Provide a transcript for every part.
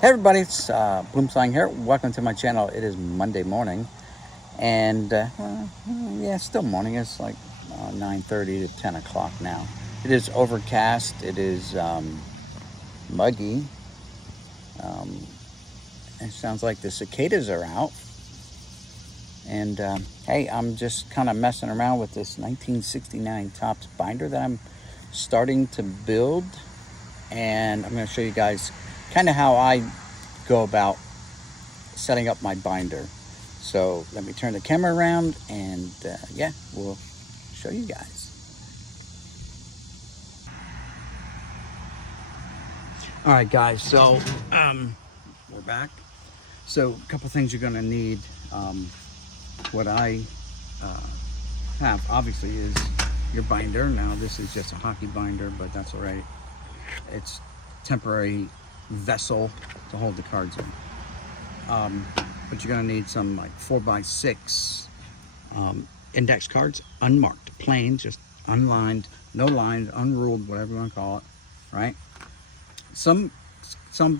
Hey everybody, it's Bloomslang here. Welcome to my channel. It is Monday morning, and yeah, it's still morning. It's like 9:30 to 10 o'clock now. It is overcast. It is muggy. Um, it sounds like the cicadas are out. And hey, I'm just kind of messing around with this 1969 Topps binder that I'm starting to build, and I'm going to show you guys kind of how I go about setting up my binder. So let me turn the camera around and yeah, we'll show you guys. All right, guys, so we're back. So a couple things you're gonna need. What I have obviously is your binder. Now this is just a hockey binder, but that's all right. It's temporary vessel to hold the cards in. But you're gonna need some like 4x6 index cards, unmarked, plain, just unlined, no lines, unruled, whatever you want to call it, right? Some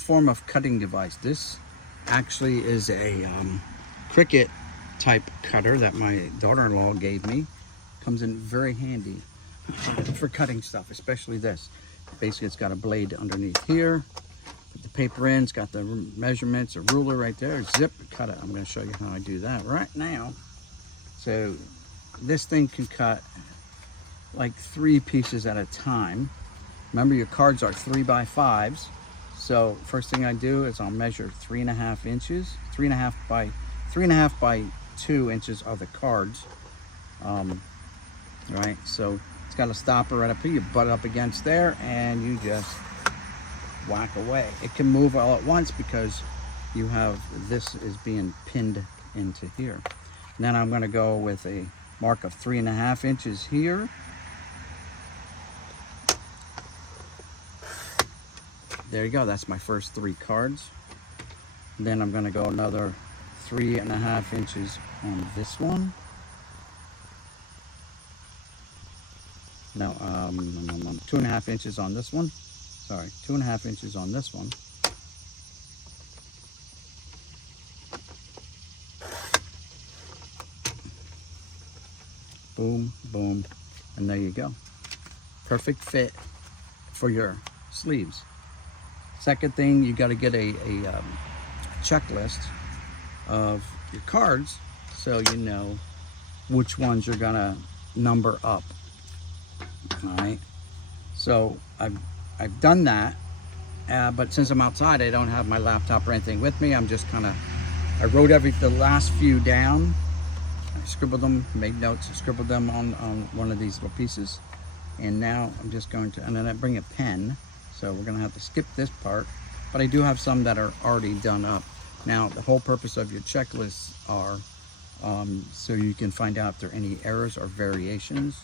form of cutting device. This actually is a Cricut type cutter that my daughter-in-law gave me. Comes in very handy for cutting stuff, especially this. Basically, it's got a blade underneath here. Put the paper in. It's got the measurements, a ruler right there. Zip, cut it. I'm going to show you how I do that right now. So this thing can cut like 3 pieces at a time. Remember, your cards are 3x5s. So first thing I do is I'll measure 3.5 inches. 3.5 by 2 inches are the cards. Right, so it's got a stopper right up here. You butt it up against there and you just whack away. It can move all at once because you have this is being pinned into here. And then I'm going to go with a mark of 3.5 inches here. There you go. That's my first 3 cards. And then I'm going to go another 3.5 inches on this one. No, 2.5 inches on this one. Sorry, 2.5 inches on this one. Boom, boom, and there you go. Perfect fit for your sleeves. Second thing, you got to get a checklist of your cards so you know which ones you're gonna number up. All right. So I've done that, but since I'm outside, I don't have my laptop or anything with me. I'm just I wrote the last few down. I scribbled them, made notes, scribbled them on one of these little pieces. And now I'm just going to, and then I bring a pen. So we're gonna have to skip this part, but I do have some that are already done up. Now, the whole purpose of your checklists are so you can find out if there are any errors or variations.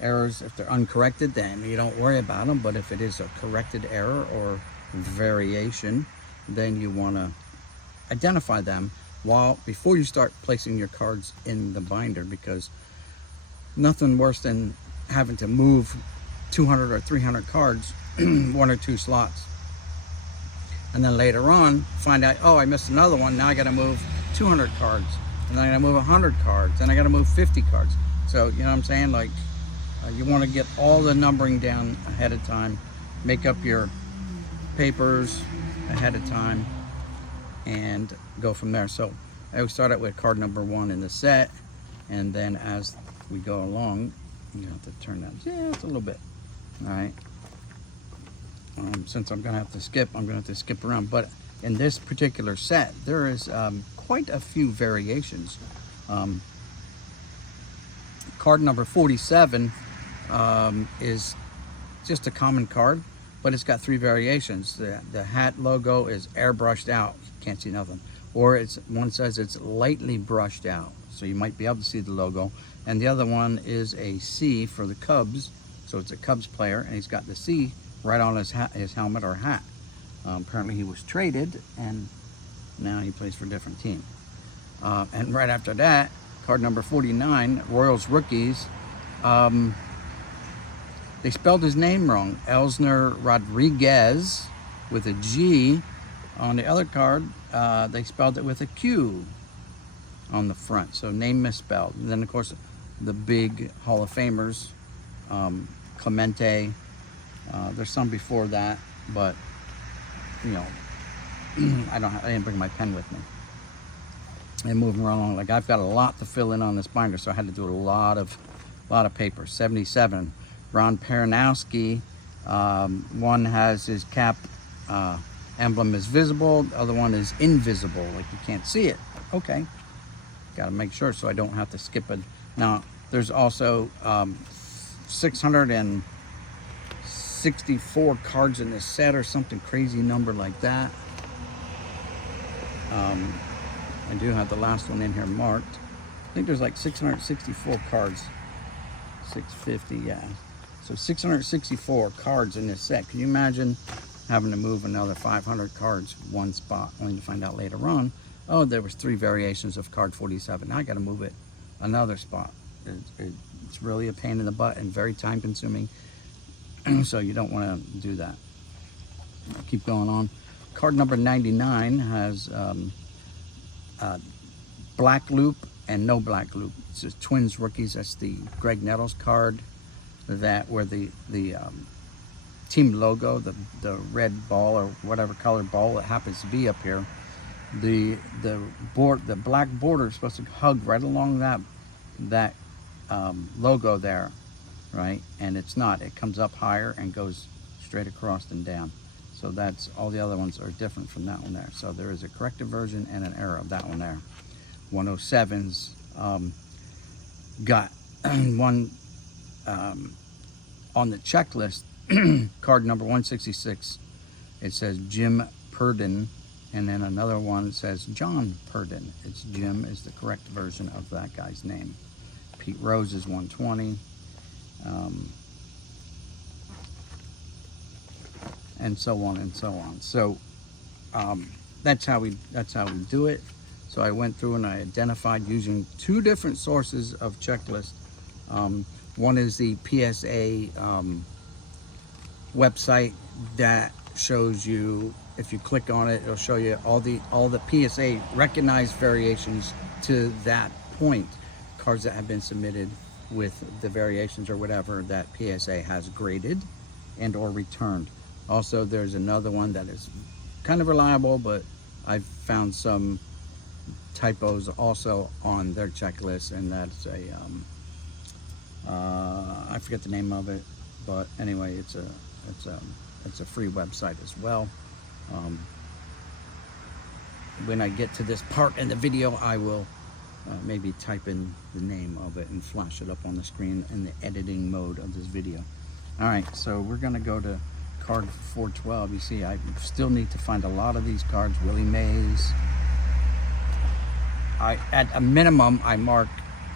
Errors, if they're uncorrected, then you don't worry about them. But if it is a corrected error or variation, then you want to identify them before you start placing your cards in the binder, because nothing worse than having to move 200 or 300 cards 1 or 2 slots, and then later on find out, oh, I missed another one. Now I got to move 200 cards, and then I got to move 100 cards, and I got to move 50 cards. So you know what I'm saying, like you want to get all the numbering down ahead of time, make up your papers ahead of time, and go from there. So I always start out with card number 1 in the set, and then as we go along, you have to turn that, yeah, it's a little bit. All right. Since I'm gonna have to skip, I'm gonna have to skip around. But in this particular set, there is quite a few variations. Card number 47 is just a common card, but it's got 3 variations. The hat logo is airbrushed out, you can't see nothing. Or one says it's lightly brushed out, so you might be able to see the logo. And the other one is a C for the Cubs, so it's a Cubs player, and he's got the C right on his helmet or hat. Apparently he was traded, and now he plays for a different team. And right after that, card number 49, Royals rookies. They spelled his name wrong. Elsner Rodriguez with a G. On the other card, they spelled it with a Q on the front, so name misspelled. And then of course the big Hall of Famers, Clemente. There's some before that, but you know, I didn't bring my pen with me. And moving right along, like I've got a lot to fill in on this binder, so I had to do a lot of paper. 77, Ron Peranowski. One has his cap emblem is visible, the other one is invisible, like you can't see it. Okay, got to make sure so I don't have to skip it. Now there's also 664 cards in this set, or something crazy number like that. I do have the last one in here marked. I think there's like 664 cards. 650, yeah. So 664 cards in this set. Can you imagine having to move another 500 cards one spot, only to find out later on, oh, there was 3 variations of card 47. Now I got to move it another spot. It's really a pain in the butt and very time consuming. So you don't want to do that. I'll keep going on. Card number 99 has black loop and no black loop. It's just Twins rookies. That's the Greg Nettles card, that where the team logo, the red ball or whatever color ball it happens to be up here, the black border is supposed to hug right along that logo there, right? And it's not. It comes up higher and goes straight across and down. So that's all. The other ones are different from that one there. So there is a corrected version and an error of that one there. 107's got one on the checklist. Card number 166, it says Jim Purdon, and then another one says John Purdon. It's Jim is the correct version of that guy's name. Pete Rose is 120, and so on and so on. So that's how we do it. So I went through and I identified using 2 different sources of checklist. One is the PSA website that shows you, if you click on it, it'll show you all the PSA recognized variations to that point, cards that have been submitted with the variations or whatever that PSA has graded and or returned. Also, there's another one that is kind of reliable, but I've found some typos also on their checklist, and that's a I forget the name of it, but anyway, it's a free website as well. When I get to this part in the video, I will maybe type in the name of it and flash it up on the screen in the editing mode of this video. All right, so we're gonna go to card 412. You see, I still need to find a lot of these cards. Willie Mays. At a minimum, I mark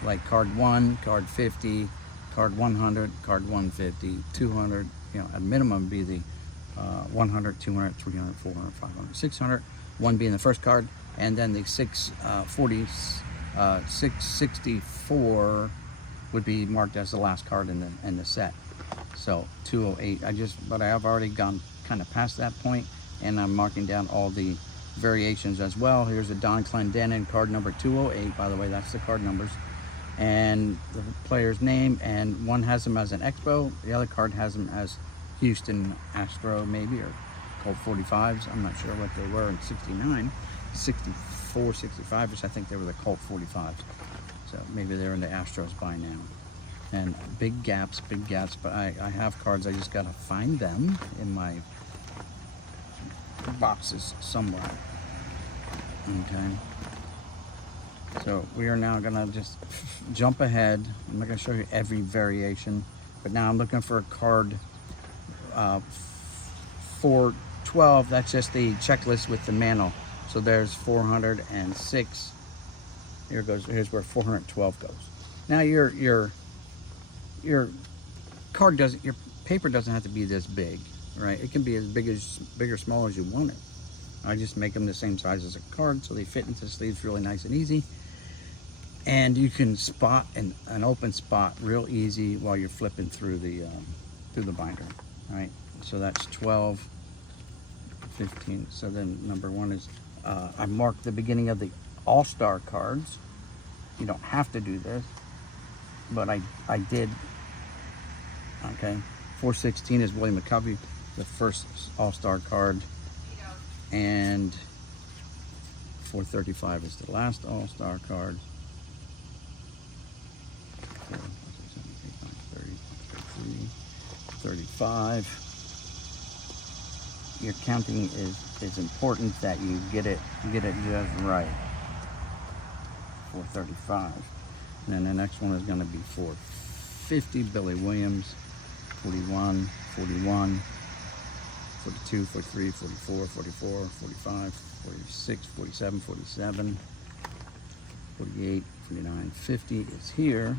like card 1, card 50, card 100, card 150, 200. You know, at minimum be the 100, 200, 300, 400, 500, 600. 1 being the first card, and then the 664 would be marked as the last card in the set. So 208. But I have already gone kind of past that point, and I'm marking down all the variations as well. Here's a Don Clendenin card number 208. By the way, that's the card numbers and the player's name, and one has him as an Expo, the other card has him as Houston Astro maybe, or Colt 45s. I'm not sure what they were in 69, 64, 65, which I think they were the Colt 45s. So maybe they're in the Astros by now. And big gaps, but I have cards, I just gotta find them in my boxes somewhere. Okay. So we are now gonna just jump ahead. I'm not gonna show you every variation, but now I'm looking for a card 412. That's just the checklist with the manual. So there's 406. Here's where 412 goes. Now your card doesn't, your paper doesn't have to be this big, right? It can be as big or small as you want it. I just make them the same size as a card, so they fit into the sleeves really nice and easy. And you can spot an open spot real easy while you're flipping through the binder. All right, so that's 12, 15. So then number 1 is, I marked the beginning of the all-star cards. You don't have to do this, but I did. Okay, 416 is William McCovey, the first all-star card, and 435 is the last all-star card. 35. Your counting is important that you get it just right. 435. And then the next one is going to be 450, Billy Williams. 41, 41, 42, 43, 44, 44, 45, 46, 47, 47, 48, 49, 50 is here.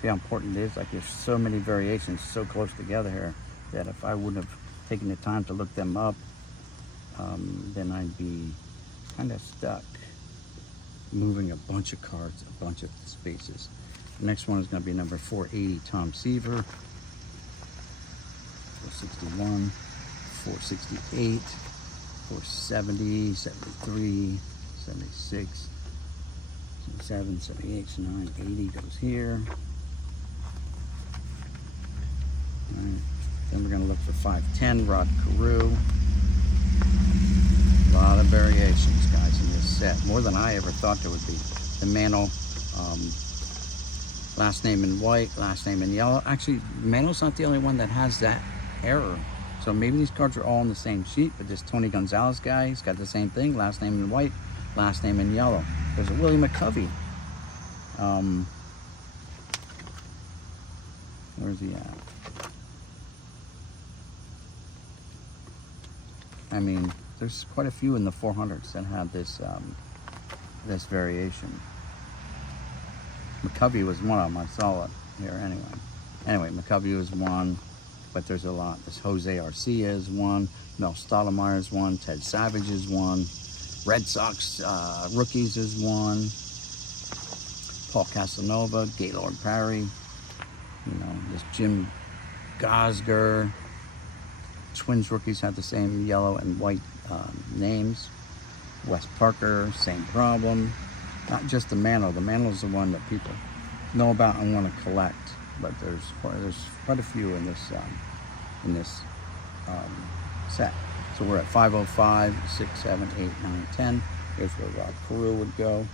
See how important it is? Like, there's so many variations so close together here that if I wouldn't have taken the time to look them up, then I'd be kind of stuck moving a bunch of cards, a bunch of spaces. The next one is going to be number 480, Tom Seaver. 461, 468, 470, 73, 76, 77, 78, 79, 80 goes here. All right. Then we're going to look for 510, Rod Carew. A lot of variations, guys, in this set. More than I ever thought there would be. The Mantle, last name in white, last name in yellow. Actually, Mantle's not the only one that has that error. So maybe these cards are all on the same sheet, but this Tony Gonzalez guy, he's got the same thing. Last name in white, last name in yellow. There's a Willie McCovey. Where's he at? I mean, there's quite a few in the 400s that have this this variation. McCovey was one of them. I saw it here anyway. McCovey was one, but there's a lot. This Jose Arcia is one. Mel Stottlemyre is one. Ted Savage is one. Red Sox rookies is one. Paul Casanova, Gaylord Perry. You know, this Jim Gosger. Twins rookies have the same yellow and white names. Wes Parker, same problem. Not just the Mantle. The Mantle is the one that people know about and want to collect, but there's quite a few in this set. So we're at 505, 6, 7, 8, 9, 10. Here's where Rod Carew would go.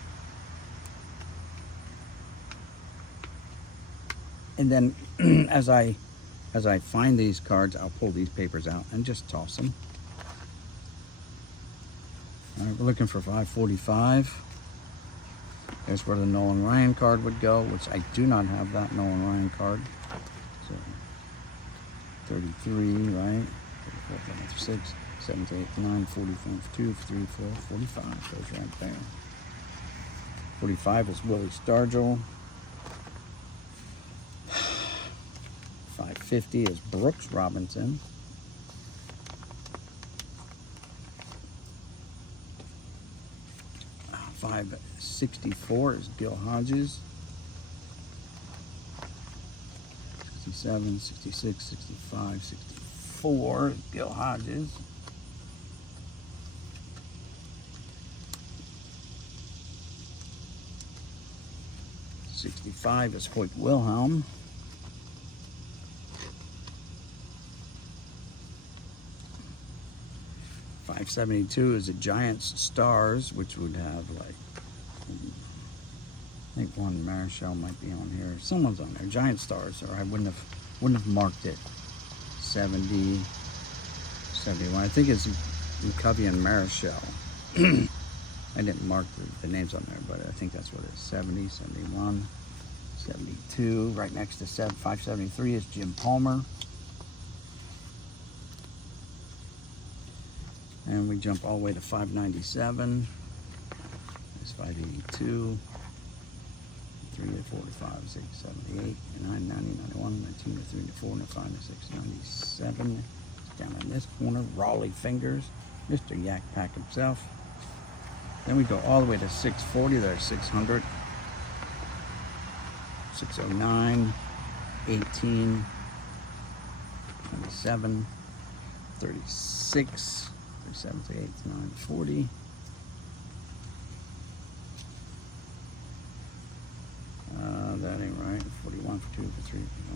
And then as I find these cards, I'll pull these papers out and just toss them. All right, we're looking for 545. Here's where the Nolan Ryan card would go, which I do not have that Nolan Ryan card. So 33, right? 34, 36, 7, 8, 9, 45, 2, 3, 4, 45 goes right there. 45 is Willie Stargell. 550 is Brooks Robinson. 564 is Gil Hodges. 67, 66, 65, 64 is Gil Hodges. 65 is Hoyt Wilhelm. 572 is the Giants Stars, which would have, like, I think one Marichal might be on here. Someone's on there. Giant Stars, or I wouldn't have marked it. 70, 71. I think it's McCovey and Marichal. I didn't mark the names on there, but I think that's what it is. 70, 71, 72. Right next to 573 is Jim Palmer. And we jump all the way to 597. There's 582. 3 to 4 to 5, 6, 7, 8, 9, 90, 91, 19, 3 to 4, 5 to 6, 97. Down in this corner, Raleigh Fingers, Mr. Yak Pack himself. Then we go all the way to 640, there's 600. 609, 18, 27, 36. 7th, 8th, 9th, 40. That ain't right. 41, 42,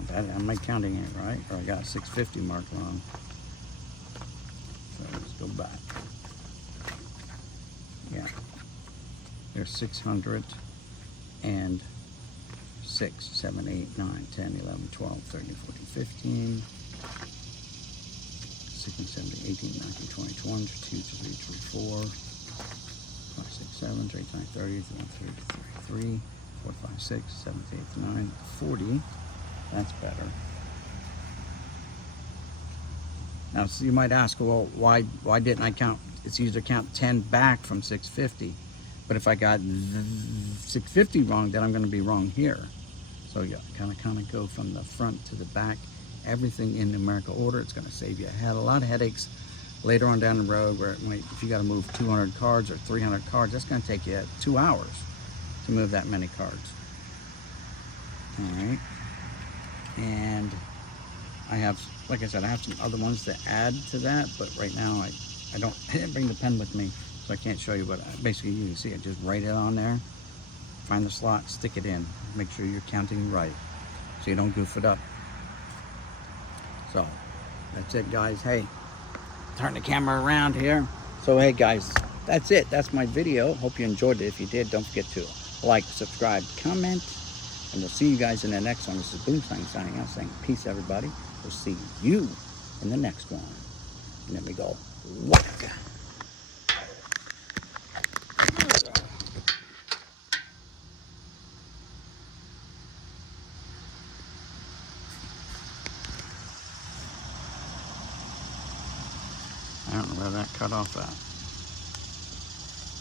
43. Am I counting it right? Or I got 650 marked wrong. So let's go back. Yeah. There's 600 and 6, 7, 8, 9, 10, 11, 12, 13, 14, 15, 16, 17, 18, 19, 20, 21, 22, 23, 24, 5, 6, 7, 8, 9, 30, 33, 4, 5, 6, 7, 8, 9, 40. That's better. Now, so you might ask, well, why didn't I count? It's easier to count 10 back from 650. But if I got 650 wrong, then I'm going to be wrong here. So you kind of go from the front to the back, everything in numerical order. It's going to save you a lot of headaches later on down the road where if you got to move 200 cards or 300 cards, that's going to take you 2 hours to move that many cards. All right. And I have, like I said, I have some other ones to add to that, but right now I didn't bring the pen with me, so I can't show you. But basically, you can see it. Just write it on there, find the slot, stick it in. Make sure you're counting right, so you don't goof it up. So that's it, guys. Hey, turn the camera around here. So hey, guys, that's it. That's my video. Hope you enjoyed it. If you did, don't forget to like, subscribe, comment, and we'll see you guys in the next one. This is Boomslang signing out, saying peace, everybody. We'll see you in the next one. And then we go whack. I don't know where that cut off at.